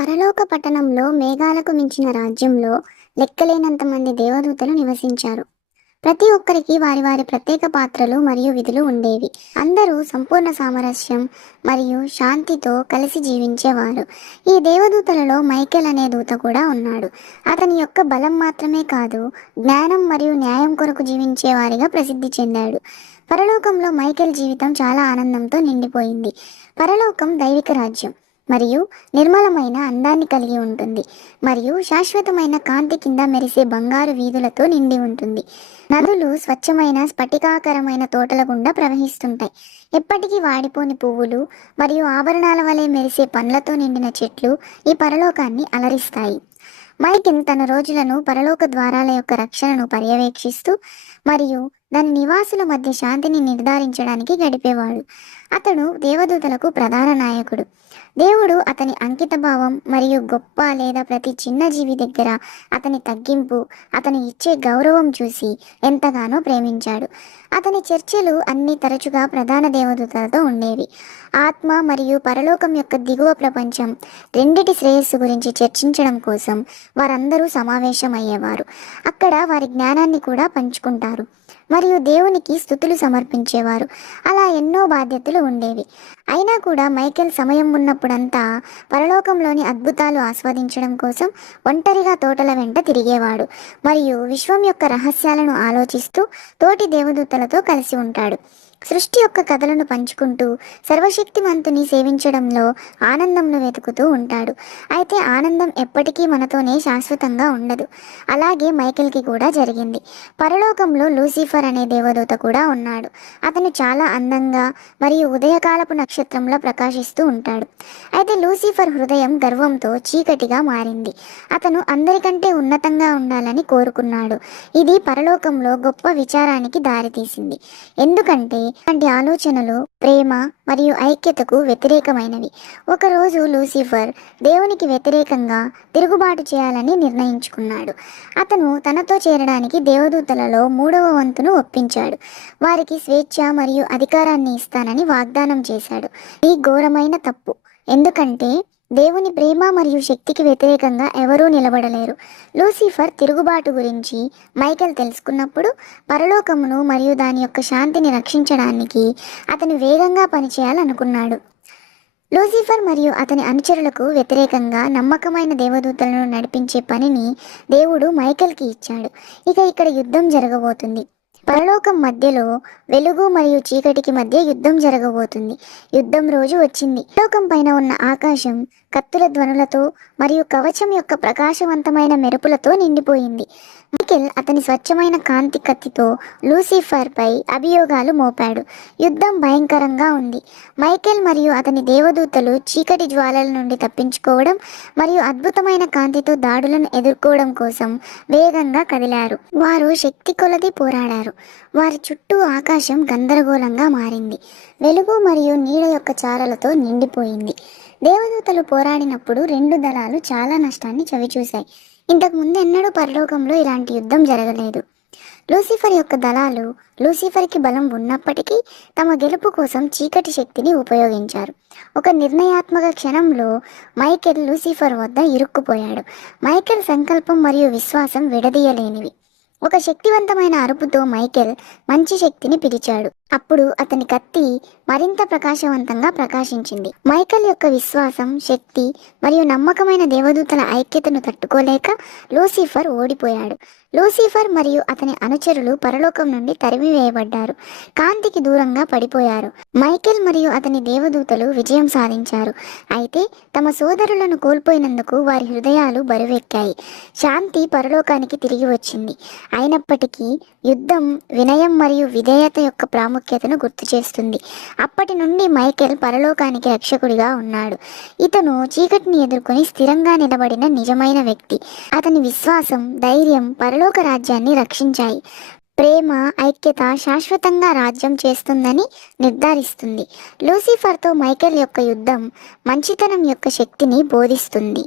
పరలోక పట్టణంలో మేఘాలకు మించిన రాజ్యంలో లెక్కలేనంత మంది దేవదూతలు నివసించారు. ప్రతి ఒక్కరికి వారి వారి ప్రత్యేక పాత్రలు మరియు విధులు ఉండేవి. అందరూ సంపూర్ణ సామరస్యం మరియు శాంతితో కలిసి జీవించేవారు. ఈ దేవదూతలలో మైకేల్ అనే దూత కూడా ఉన్నాడు. అతని యొక్క బలం మాత్రమే కాదు, జ్ఞానం మరియు న్యాయం కొరకు జీవించే వారిగా ప్రసిద్ధి చెందాడు. పరలోకంలో మైకేల్ జీవితం చాలా ఆనందంతో నిండిపోయింది. పరలోకం దైవిక రాజ్యం మరియు నిర్మలమైన అందాన్ని కలిగి ఉంటుంది మరియు శాశ్వతమైన కాంతి కింద మెరిసే బంగారు వీధులతో నిండి ఉంటుంది. నదులు స్వచ్ఛమైన స్ఫటికాకరమైన తోటల గుండా ప్రవహిస్తుంటాయి. ఎప్పటికీ వాడిపోని పువ్వులు మరియు ఆభరణాల వలె మెరిసే పండ్లతో నిండిన చెట్లు ఈ పరలోకాన్ని అలరిస్తాయి. మైకేల్ తన రోజులను పరలోక ద్వారాల యొక్క రక్షణను పర్యవేక్షిస్తూ మరియు దాని నివాసుల మధ్య శాంతిని నిర్ధారించడానికి గడిపేవాడు. అతడు దేవదూతలకు ప్రధాన నాయకుడు. దేవుడు అతని అంకితభావం మరియు గొప్ప లేదా ప్రతి చిన్న జీవి దగ్గర అతని తగ్గింపు, అతని ఇచ్చే గౌరవం చూసి ఎంతగానో ప్రేమించాడు. అతని చర్చలు అన్ని తరచుగా ప్రధాన దేవదూతలతో ఉండేవి. ఆత్మ మరియు పరలోకం యొక్క దిగువ ప్రపంచం రెండిటి శ్రేయస్సు గురించి చర్చించడం కోసం వారందరూ సమావేశమయ్యేవారు. అక్కడ వారి జ్ఞానాన్ని కూడా పంచుకుంటారు మరియు దేవునికి స్తుతులు సమర్పించేవారు. అలా ఎన్నో బాధ్యతలు ఉండేవి. అయినా కూడా మైకేల్ సమయం ఉన్నప్పుడంతా పరలోకంలోని అద్భుతాలు ఆస్వాదించడం కోసం ఒంటరిగా తోటల వెంట తిరిగేవాడు మరియు విశ్వం యొక్క రహస్యాలను ఆలోచిస్తూ తోటి దేవదూతలతో కలిసి ఉంటాడు. సృష్టి యొక్క కథలను పంచుకుంటూ సర్వశక్తిమంతుని సేవించడంలో ఆనందంను వెతుకుతూ ఉంటాడు. అయితే ఆనందం ఎప్పటికీ మనతోనే శాశ్వతంగా ఉండదు. అలాగే మైకేల్కి కూడా జరిగింది. పరలోకంలో లూసిఫర్ అనే దేవదూత కూడా ఉన్నాడు. అతను చాలా అందంగా మరియు ఉదయకాలపు నక్షత్రంలో ప్రకాశిస్తూ ఉంటాడు. అయితే లూసిఫర్ హృదయం గర్వంతో చీకటిగా మారింది. అతను అందరికంటే ఉన్నతంగా ఉండాలని కోరుకున్నాడు. ఇది పరలోకంలో గొప్ప విచారానికి దారితీసింది. ఎందుకంటే అలాంటి ఆలోచనలు ప్రేమ మరియు ఐక్యతకు వ్యతిరేకమైనవి. ఒకరోజు లూసిఫర్ దేవునికి వ్యతిరేకంగా తిరుగుబాటు చేయాలని నిర్ణయించుకున్నాడు. అతను తనతో చేరడానికి దేవదూతలలో 3వ వంతును ఒప్పించాడు. వారికి స్వేచ్ఛ మరియు అధికారాన్ని ఇస్తానని వాగ్దానం చేశాడు. ఇది ఘోరమైన తప్పు, ఎందుకంటే దేవుని ప్రేమ మరియు శక్తికి వ్యతిరేకంగా ఎవరూ నిలబడలేరు. లూసిఫర్ తిరుగుబాటు గురించి మైకేల్ తెలుసుకున్నప్పుడు పరలోకమును మరియు దాని యొక్క శాంతిని రక్షించడానికి అతను వేగంగా పనిచేయాలనుకున్నాడు. లూసిఫర్ మరియు అతని అనుచరులకు వ్యతిరేకంగా నమ్మకమైన దేవదూతలను నడిపించే పనిని దేవుడు మైకేల్కి ఇచ్చాడు. ఇక్కడ యుద్ధం జరగబోతుంది. పరలోకం మధ్యలో వెలుగు మరియు చీకటికి మధ్య యుద్ధం జరగబోతుంది. యుద్ధం రోజు వచ్చింది. పరలోకం పైన ఉన్న ఆకాశం కత్తుల ధ్వనులతో మరియు కవచం యొక్క ప్రకాశవంతమైన మెరుపులతో నిండిపోయింది. మైకేల్ అతని స్వచ్ఛమైన కాంతి కత్తితో లూసిఫర్ పై అభియోగాలు మోపాడు. యుద్ధం భయంకరంగా ఉంది. మైకేల్ మరియు అతని దేవదూతలు చీకటి జ్వాలల నుండి తప్పించుకోవడం మరియు అద్భుతమైన కాంతితో దాడులను ఎదుర్కోవడం కోసం వేగంగా కదిలారు. వారు శక్తి కొలది పోరాడారు. వారి చుట్టూ ఆకాశం గందరగోళంగా మారింది. వెలుగు మరియు నీడ యొక్క చారలతో నిండిపోయింది. దేవదూతలు పోరాడినప్పుడు 2 దళాలు చాలా నష్టాన్ని చవిచూశాయి. ఇంతకు ముందు ఎన్నడూ పరలోకంలో ఇలాంటి యుద్ధం జరగలేదు. లూసిఫర్ యొక్క దళాలు లూసిఫర్కి బలం ఉన్నప్పటికీ తమ గెలుపు కోసం చీకటి శక్తిని ఉపయోగించారు. ఒక నిర్ణయాత్మక క్షణంలో మైకేల్ లూసిఫర్ వద్ద ఇరుక్కుపోయాడు. మైకేల్ సంకల్పం మరియు విశ్వాసం విడదీయలేనివి. ఒక శక్తివంతమైన అరుపుతో మైకేల్ మంచి శక్తిని పిలిచాడు. అప్పుడు అతని కత్తి మరింత ప్రకాశవంతంగా ప్రకాశించింది. మైకేల్ యొక్క విశ్వాసం, శక్తి మరియు నమ్మకమైన దేవదూతల ఐక్యతను తట్టుకోలేక లూసిఫర్ ఓడిపోయాడు. లూసిఫర్ మరియు అతని అనుచరులు పరలోకం నుండి తరిమివేయబడ్డారు. కాంతికి దూరంగా పడిపోయారు. మైకేల్ మరియు అతని దేవదూతలు విజయం సాధించారు. అయితే తమ సోదరులను కోల్పోయినందుకు వారి హృదయాలు బరువెక్కాయి. శాంతి పరలోకానికి తిరిగి వచ్చింది. అయినప్పటికీ యుద్ధం వినయం మరియు విధేయత యొక్క ప్రాముఖ్యతను గుర్తు చేస్తుంది. అప్పటి నుండి మైకేల్ పరలోకానికి రక్షకుడిగా ఉన్నాడు. ఇతను చీకటిని ఎదుర్కొని స్థిరంగా నిలబడిన నిజమైన వ్యక్తి. అతని విశ్వాసం, ధైర్యం పరలోక రాజ్యాన్ని రక్షించాయి. ప్రేమ, ఐక్యత శాశ్వతంగా రాజ్యం చేస్తుందని నిర్ధారిస్తుంది. లూసిఫర్తో మైకేల్ యొక్క యుద్ధం మంచితనం యొక్క శక్తిని బోధిస్తుంది.